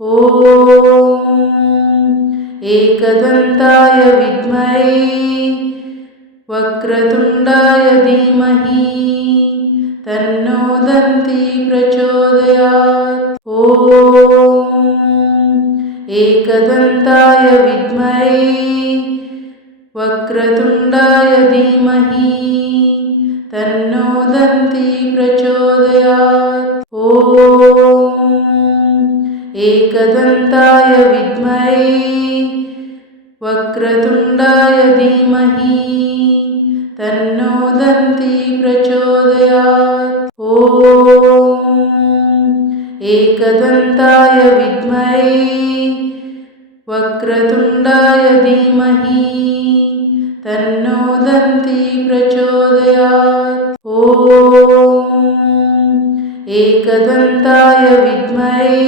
ॐ एकदन्ताय विद्महे वक्रतुण्डाय धीमहि तन्नो दन्ती प्रचोदयात्। ॐ एकदन्ताय विद्महे वक्रतुण्डाय धीमहि तन्नो दन्ती प्रचोदयात्। ॐ एकदन्ताय विद्महे वक्रतुण्डाय धीमहि तन्नो दन्ती प्रचोदयात्। ॐ एकदन्ताय विद्महे वक्रतुण्डाय धीमहि तन्नो दन्ती प्रचोदयात्। ॐ एकदन्ताय विद्महे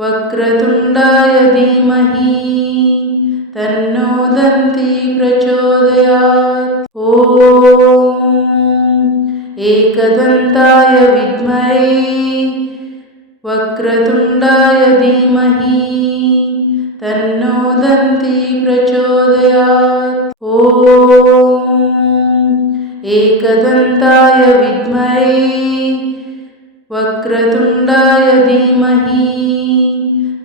वक्रतुण्डाय धीमहि तन्नो दन्ती प्रचोदयात्। ॐ एकदन्ताय विद्महे वक्रतुण्डाय धीमहि तन्नो दन्ती प्रचोदयात्। ॐ एकदन्ताय विद्महे वक्रतुण्डाय धीमहि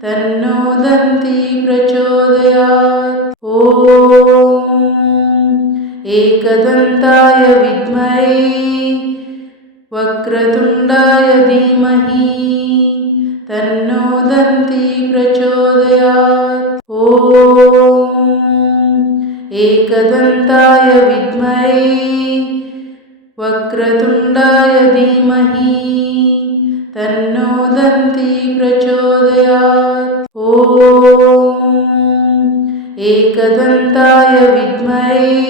तन्नो दन्ती प्रचोदयात्। ॐ एकदन्ताय विद्महे वक्रतुण्डाय धीमहि तन्नो दन्ती प्रचोदयात्। ॐ एकदन्ताय विद्महे वक्रतुण्डाय धीमहि तन्नो दन्ती प्रचोदयात्। ॐ एकदन्ताय विद्महे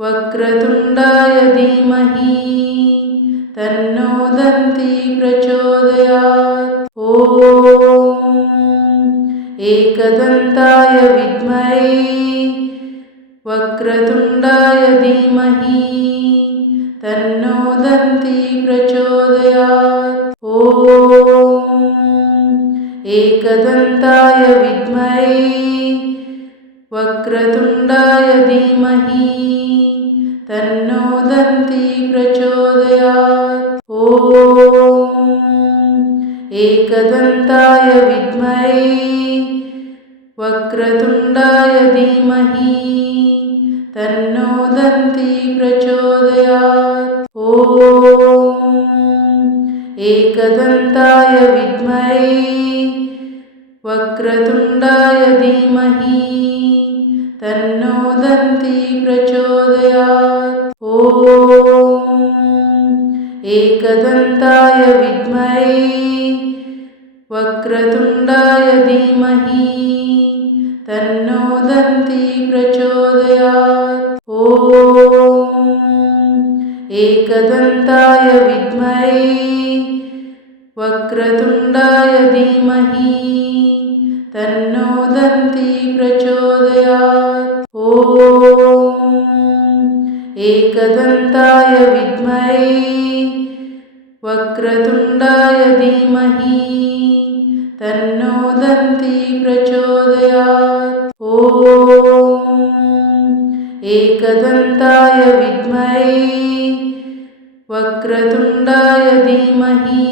वक्रतुण्डाय धीमहि तन्नो दन्ती प्रचोदयात्। ॐ एकदन्ताय विद्महे वक्रतुण्डाय धीमहि तन्नो दन्ती प्रचोदयात्। ॐ एकदन्ताय विद्महे वक्रतुण्डाय धीमहि तन्नो दन्ती प्रचोदयात्। ॐ एकदन्ताय विद्महे वक्रतुण्डाय धीमहि तन्नो दन्ती प्रचोदयात्। ॐ एकदन्ताय विद्महे वक्रतुण्डाय धीमहि तन्नो दन्ती प्रचोदयात्। ॐ एकदन्ताय विद्महे वक्रतुण्डाय धीमहि तन्नो दन्ती प्रचोदयात्। ॐ एकदन्ताय विद्महे वक्रतुण्डाय धीमहि तन्नो दन्ती प्रचोदयात्। ॐ एकदन्ताय विद्महे वक्रतुण्डाय धीमहि तन्नो दन्ती प्रचोदयात्। ॐ एकदन्ताय विद्महे वक्रतुण्डाय धीमहि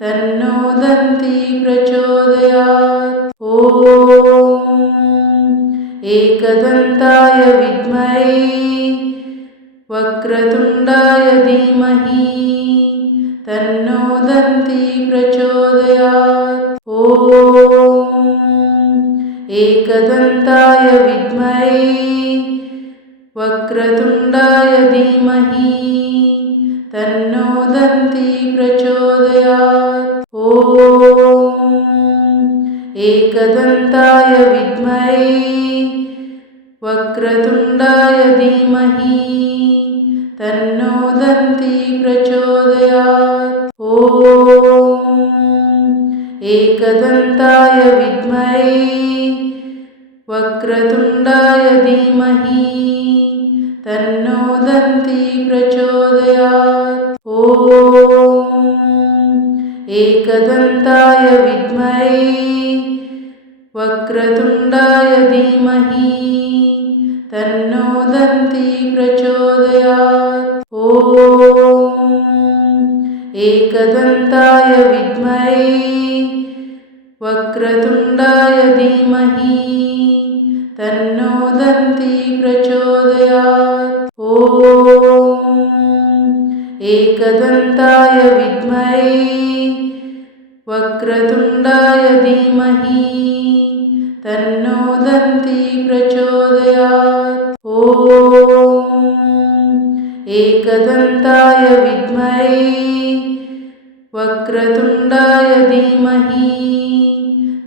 तन्नो दन्ती प्रचोदयात्। ॐ एकदन्ताय विद्महे वक्रतुण्डाय धीमहि तन्नो दन्ती प्रचोदयात्। ॐ एकदन्ताय विद्महे वक्रतुण्डाय धीमहि तन्नो दन्ती प्रचोदयात्। ॐ एकदन्ताय विद्महे वक्रतुण्डाय धीमहि तन्नो दन्ती प्रचोदयात्। ॐ एकदन्ताय विद्महे वक्रतुण्डाय धीमहि तन्नो दन्ती प्रचोदयात्। ॐ एकदन्ताय विद्महे वक्रतुण्डाय धीमहि तन्नो दन्ती प्रचोदयात्। ॐ एकदन्ताय विद्महे वक्रतुण्डाय धीमहि तन्नो दन्ती प्रचोदयात्। ॐ एकदन्ताय विद्महे वक्रतुण्डाय धीमहि तन्नो दन्ती प्रचोदयात्। ॐ एकदन्ताय विद्महे वक्रतुण्डाय धीमहि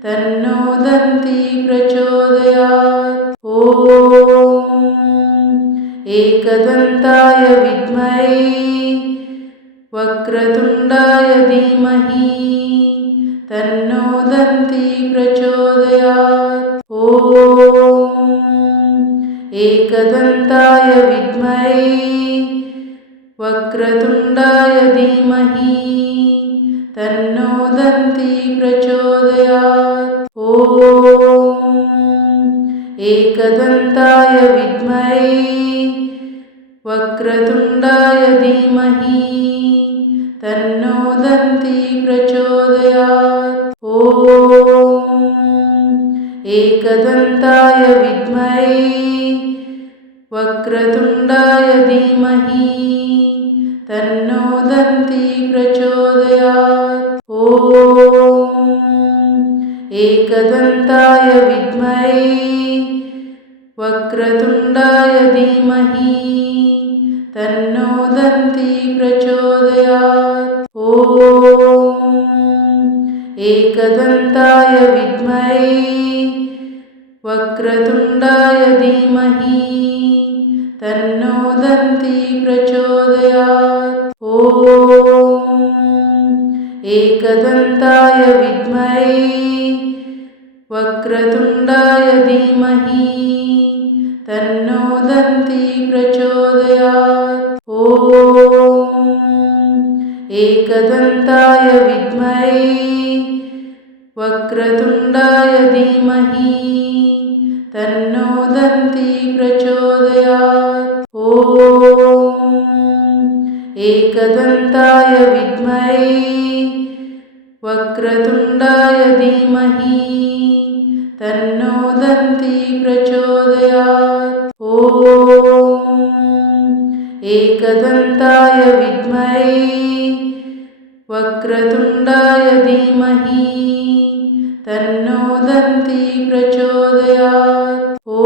तन्नो दन्ती प्रचोदयात्। ॐ एकदन्ताय विद्महे वक्रतुण्डाय धीमहि तन्नो दन्ती प्रचोदयात्। ॐ एकदन्ताय विद्महे वक्रतुण्डाय धीमहि तन्नो दन्ती प्रचोदयात्। ॐ एकदन्ताय विद्महे वक्रतुण्डाय धीमहि तन्नो दन्ती प्रचोदयात्। ॐ एकदन्ताय विद्महे वक्रतुण्डाय धीमहि तन्नो दन्ती प्रचोदयात्। ॐ एकदन्ताय विद्महे वक्रतुण्डाय धीमहि तन्नो दन्ती प्रचोदयात्। ॐ एकदन्ताय विद्महे वक्रतुण्डाय धीमहि तन्नो दन्ती प्रचोदयात्। ॐ एकदन्ताय विद्महे वक्रतुण्डाय धीमहि तन्नो दन्ती प्रचोदयात्। ॐ एकदन्ताय विद्महे वक्रतुण्डाय धीमहि तन्नो दन्ती प्रचोदयात्। ॐ एकदन्ताय विद्महे वक्रतुण्डाय धीमहि तन्नो दन्ती प्रचोदयात्। ॐ एकदन्ताय विद्महे वक्रतुण्डाय धीमहि तन्नो दन्ती प्रचोदयात्। ॐ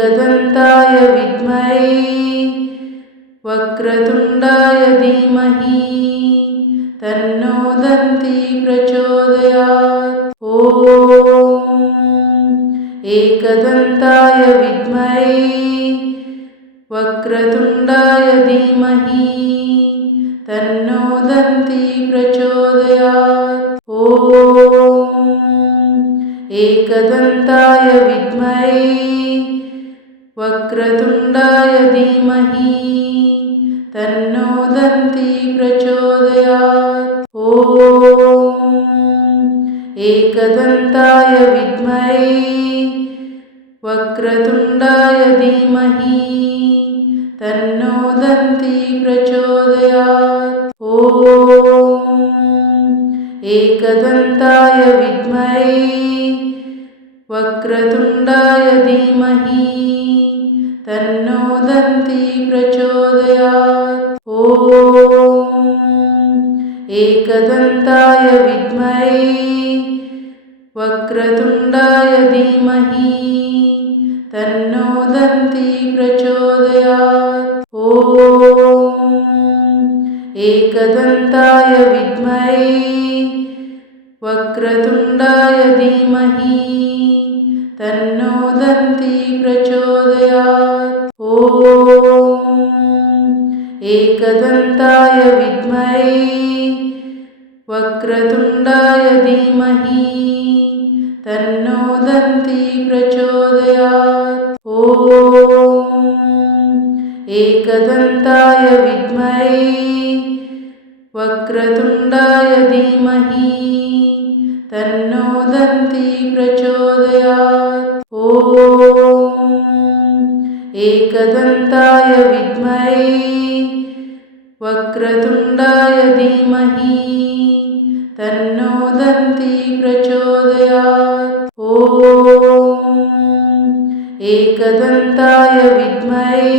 एकदन्ताय विद्महे वक्रतुण्डाय धीमहि तन्नो दन्ती प्रचोदयात्। ॐ एकदन्ताय विद्महे वक्रतुण्डाय धीमहि तन्नो दन्ती प्रचोदयात्। ॐ एकदन्ताय विद्महे वक्रतुण्डाय धीमहि तन्नो दन्ती प्रचोदयात्। ॐ एकदन्ताय विद्महे वक्रतुण्डाय धीमहि तन्नो दन्ती प्रचोदयात्। ॐ एकदन्ताय विद्महे वक्रतुण्डाय धीमहि तन्नो दन्ती प्रचोदयात्। ॐ एकदन्ताय विद्महे वक्रतुण्डाय धीमहि तन्नो दन्ती प्रचोदयात्। ॐ एकदन्ताय विद्महे वक्रतुण्डाय धीमहि तन्नो दन्ती प्रचोदयात्। ॐ एकदन्ताय विद्महे वक्रतुण्डाय धीमहि तन्नो दन्ती प्रचोदयात्। ॐ एकदन्ताय विद्महे वक्रतुण्डाय धीमहि तन्नो दन्ती प्रचोदयात्। ॐ एकदन्ताय विद्महे वक्रतुण्डाय धीमहि तन्नो दन्ती प्रचोदयात्। ॐ एकदन्ताय विद्महे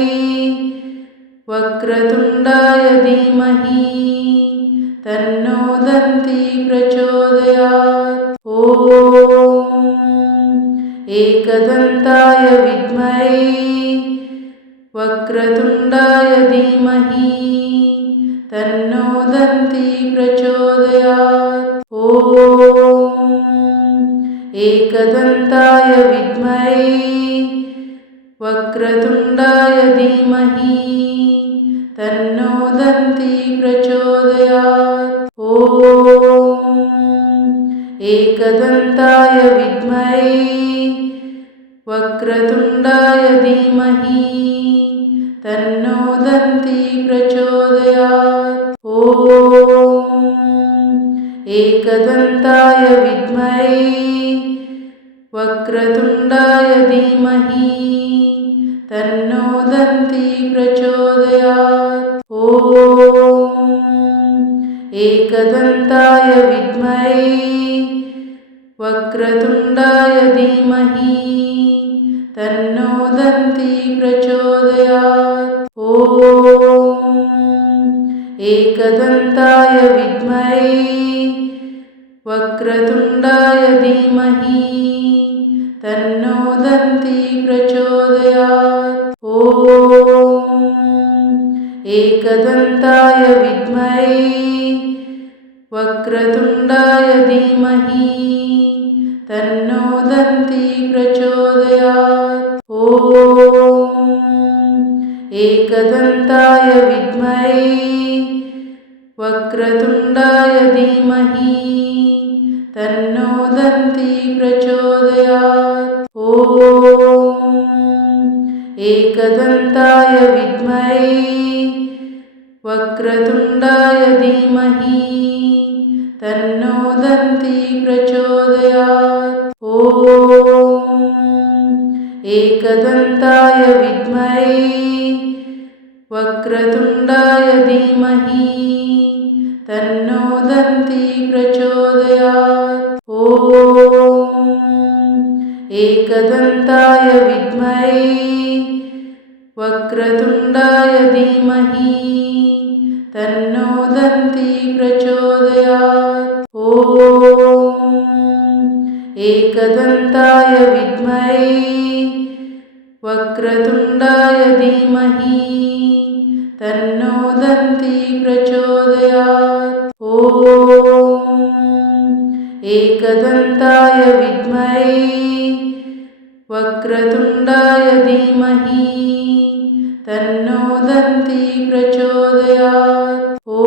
वक्रतुण्डाय धीमहि तन्नो दन्ती प्रचोदयात्। ॐ एकदन्ताय विद्महे वक्रतुण्डाय धीमहि तन्नो दन्ती प्रचोदयात्। ॐ एकदन्ताय विद्महे वक्रतुण्डाय धीमहि तन्नो दन्ती प्रचोदयात्। ॐ एकदन्ताय विद्महे वक्रतुण्डाय धीमहि तन्नो दन्ती प्रचोदयात्। ॐ एकदन्ताय विद्महे वक्रतुण्डाय धीमहि तन्नो दन्ती प्रचोदयात्। ॐ एकदन्ताय विद्महे वक्रतुण्डाय धीमहि तन्नो दन्ती प्रचोदयात्। ॐ एकदन्ताय विद्महे वक्रतुण्डाय धीमहि तन्नो दन्ती प्रचोदयात्। ॐ एकदन्ताय विद्महे वक्रतुण्डाय धीमहि तन्नो दन्ती प्रचोदयात्। ॐ एकदन्ताय विद्महे वक्रतुण्डाय धीमहि तन्नो दन्ती प्रचोदयात्। ॐ एकदन्ताय विद्महे वक्रतुण्डाय धीमहि तन्नो दन्ती प्रचोदयात्। ॐ एकदन्ताय विद्महे वक्रतुण्डाय धीमहि तन्नो दन्ती प्रचोदयात्। ॐ एकदन्ताय विद्महे वक्रतुण्डाय धीमहि तन्नो दन्ती प्रचोदयात्। ॐ एकदन्ताय विद्महे वक्रतुण्डाय धीमहि तन्नो दन्ती प्रचोदयात्। ॐ एकदन्ताय विद्महे वक्रतुण्डाय धीमहि तन्नो दन्ती प्रचोदयात्। ॐ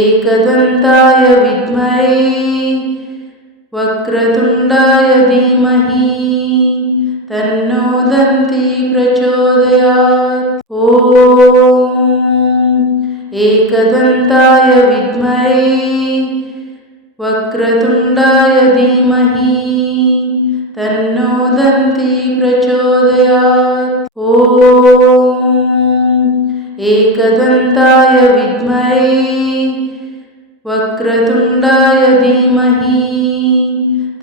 एकदन्ताय विद्महे वक्रतुण्डाय धीमहि तन्नो दन्ती प्रचोदयात्। ॐ एकदन्ताय विद्महे वक्रतुण्डाय धीमहि तन्नो दन्ती प्रचोदयात्। ॐ एकदन्ताय विद्महे वक्रतुण्डाय धीमहि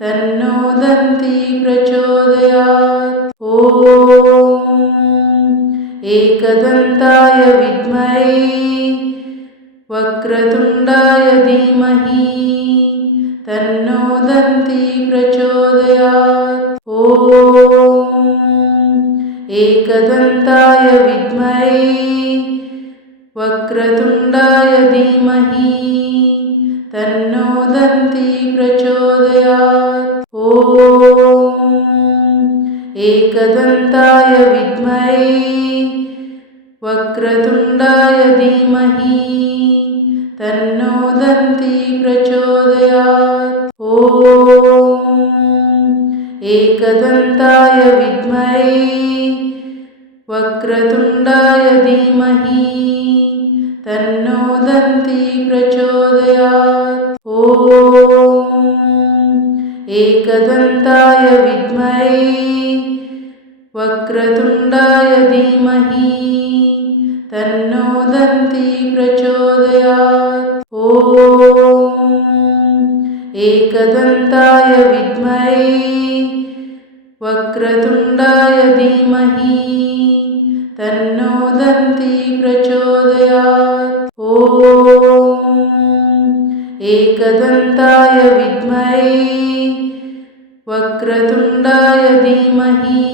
तन्नो दन्ती प्रचोदयात्। ॐ एकदन्ताय विद्महे वक्रतुण्डाय धीमहि तन्नो दन्ती प्रचोदयात्। ॐ एकदन्ताय विद्महे वक्रतुण्डाय धीमहि तन्नो दन्ती प्रचोदयात्। ॐ एकदन्ताय विद्महे वक्रतुण्डाय धीमहि तन्नो दन्ती प्रचोदयात्। ॐ एकदन्ताय विद्महे वक्रतुण्डाय धीमहि तन्नो प्रचोदयात्। ॐ एकदन्ताय विद्महे वक्रतुण्डाय धीमहि तन्नो दन्ती प्रचोदयात्। ॐ एकदन्ताय विद्महे वक्रतुण्डाय धीमहि तन्नो दन्ती प्रचोदयात्। ॐ एकदन्ताय विद्महे वक्रतुण्डाय धीमहि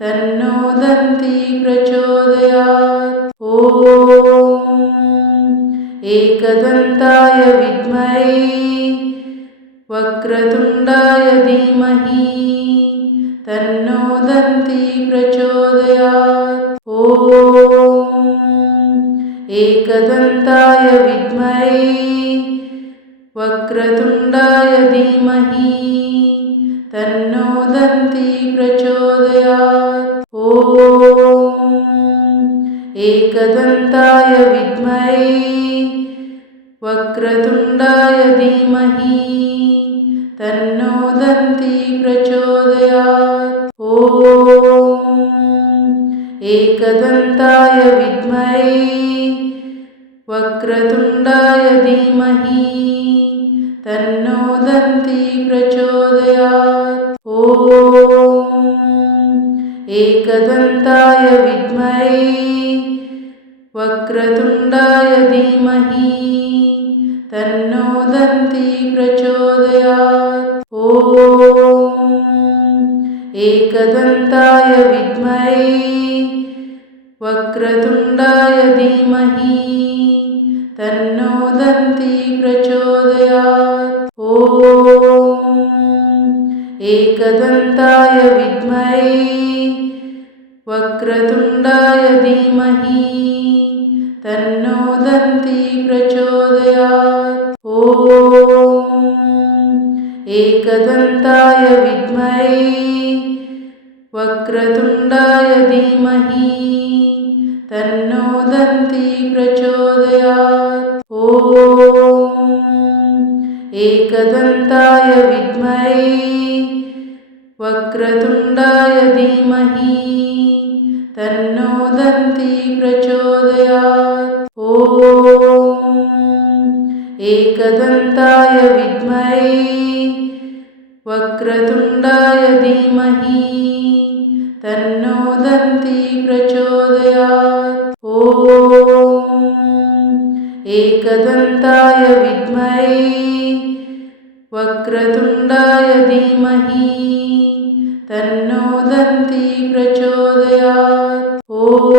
तन्नो दन्ती प्रचोदयात्। ॐ एकदन्ताय विद्महे वक्रतुण्डाय धीमहि तन्नो दन्ती प्रचोदयात्। ॐ एकदन्ताय विद्महे वक्रतुण्डाय धीमहि तन्नो दन्ती प्रचोदयात्। ॐ एकदन्ताय विद्महे वक्रतुण्डाय धीमहि तन्नो दन्ती प्रचोदयात्। ॐ एकदन्ताय विद्महे वक्रतुण्डाय धीमहि तन्नो दन्ती प्रचोदयात्। ॐ एकदन्ताय विद्महे वक्रतुण्डाय धीमहि तन्नो दन्ती प्रचोदयात्। ॐ एकदन्ताय विद्महे वक्रतुण्डाय धीमहि तन्नो दन्ती प्रचोदयात्। ॐ एकदन्ताय विद्महे वक्रतुण्डाय धीमहि तन्नो दन्ती प्रचोदयात्। ॐ एकदन्ताय विद्महे वक्रतुण्डाय धीमहि तन्नो दन्ती प्रचोदयात्। ॐ एकदन्ताय विद्महे वक्रतुण्डाय धीमहि तन्नो दन्ती प्रचोदयात्। ॐ एकदन्ताय विद्महे वक्रतुण्डाय धीमहि तन्नो दन्ती प्रचोदयात्। ॐ एकदन्ताय विद्महे वक्रतुण्डाय धीमहि तन्नो दन्ती प्रचोदयात्। ॐ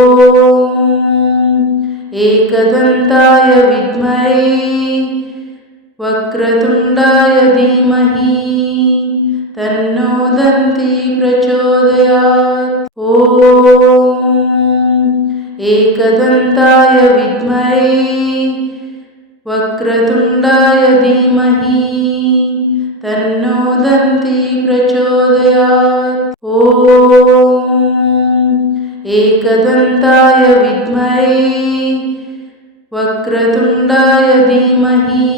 एकदन्ताय विद्महे वक्रतुण्डाय धीमहि तन्नो दन्ती प्रचोदयात्। ॐ एकदन्ताय विद्महे वक्रतुण्डाय धीमहि तन्नो दन्ती प्रचोदयात्। ॐ एकदन्ताय विद्महे वक्रतुण्डाय धीमहि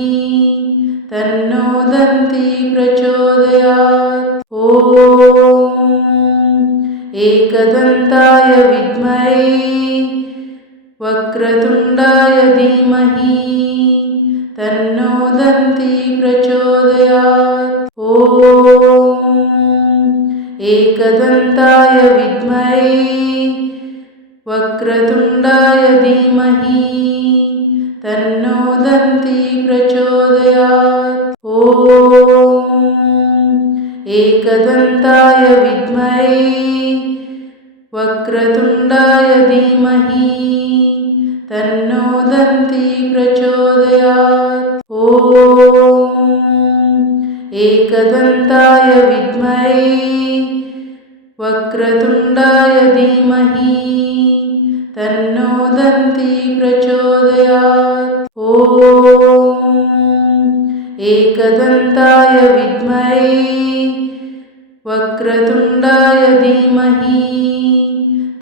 तन्नो दन्ती प्रचोदयात्। ॐ एकदन्ताय विद्महे वक्रतुण्डाय धीमहि तन्नो दन्ती प्रचोदयात्। ॐ एकदन्ताय विद्महे वक्रतुण्डाय धीमहि तन्नो दन्ती प्रचोदयात्। ॐ एकदन्ताय विद्महे वक्रतुण्डाय धीमहि तन्नो दन्ती प्रचोदयात्। ॐ एकदन्ताय विद्महे वक्रतुण्डाय धीमहि तन्नो दन्ती प्रचोदयात्। ॐ एकदन्ताय विद्महे वक्रतुण्डाय धीमहि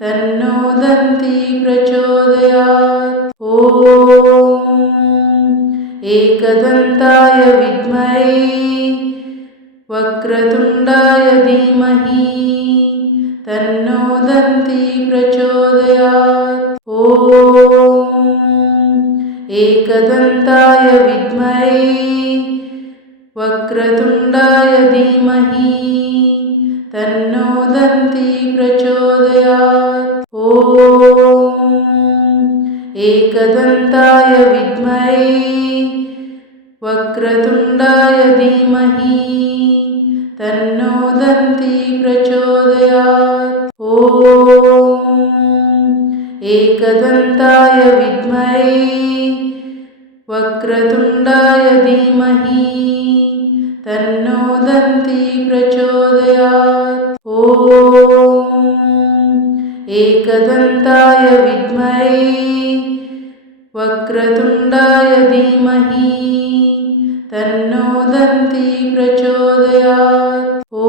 तन्नो दन्ती प्रचोदयात्। ॐ एकदन्ताय विद्महे वक्रतुण्डाय धीमहि तन्नो दन्ती प्रचोदयात्। ॐ एकदन्ताय विद्महे वक्रतुण्डाय धीमहि तन्नो दन्ती प्रचोदयात्। ॐ एकदन्ताय विद्महे वक्रतुण्डाय धीमहि तन्नो दन्ती प्रचोदयात्। ॐ एकदन्ताय विद्महे वक्रतुण्डाय धीमहि तन्नो दन्ती प्रचोदयात्। ॐ एकदन्ताय विद्महे वक्रतुण्डाय धीमहि तन्नो दन्ती प्रचोदयात्। ॐ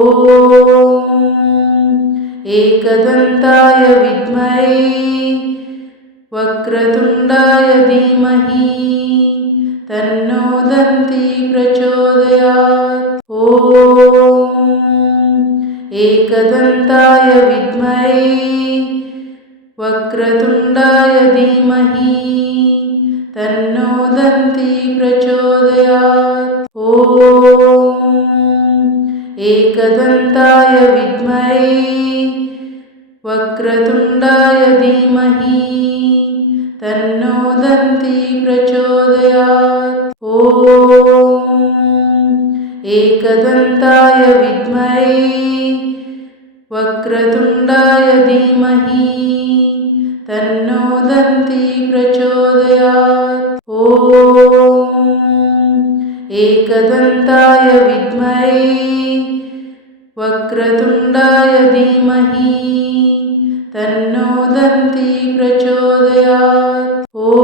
एकदन्ताय विद्महे वक्रतुण्डाय धीमहि तन्नो दन्ती प्रचोदयात्। ॐ एकदन्ताय विद्महे वक्रतुण्डाय धीमहि तन्नो दन्ती प्रचोदयात्। ॐ एकदन्ताय विद्महे वक्रतुण्डाय धीमहि तन्नो दन्ती प्रचोदयात्। ॐ एकदन्ताय विद्महे वक्रतुण्डाय धीमहि तन्नो दन्ती प्रचोदयात्। ॐ एकदन्ताय विद्महे वक्रतुण्डाय धीमहि तन्नो दन्ती प्रचोदयात्। ॐ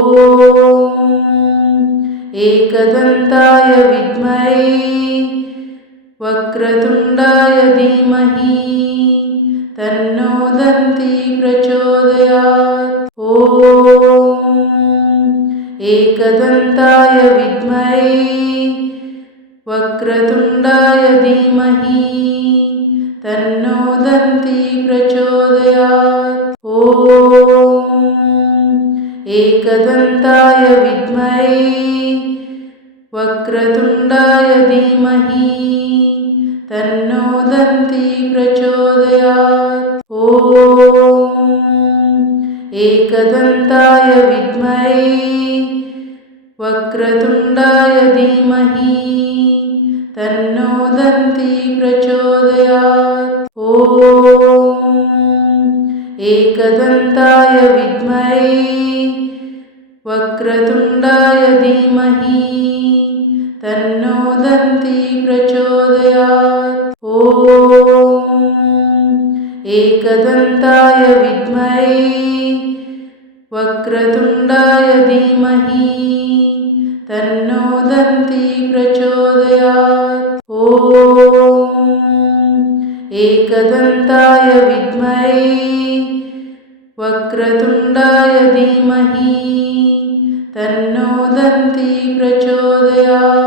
एकदन्ताय विद्महे वक्रतुण्डाय धीमहि तन्नो दन्ती प्रचोदयात्। ॐ एकदन्ताय विद्महे वक्रतुण्डाय धीमहि तन्नो दन्ती प्रचोदयात्। ॐ एकदन्ताय विद्महे वक्रतुण्डाय धीमहि तन्नो दन्ती प्रचोदयात्। ॐ एकदन्ताय विद्महे वक्रतुण्डाय धीमहि तन्नो दन्ती प्रचोदयात्। ॐ एकदन्ताय विद्महे वक्रतुण्डाय धीमहि तन्नो दन्ती प्रचोदयात्। ॐ एकदन्ताय विद्महे वक्रतुण्डाय धीमहि तन्नो दन्ती प्रचोदयात्। ॐ एकदन्ताय विद्महे वक्रतुण्डाय धीमहि तन्नो दन्ती प्रचोदयात्।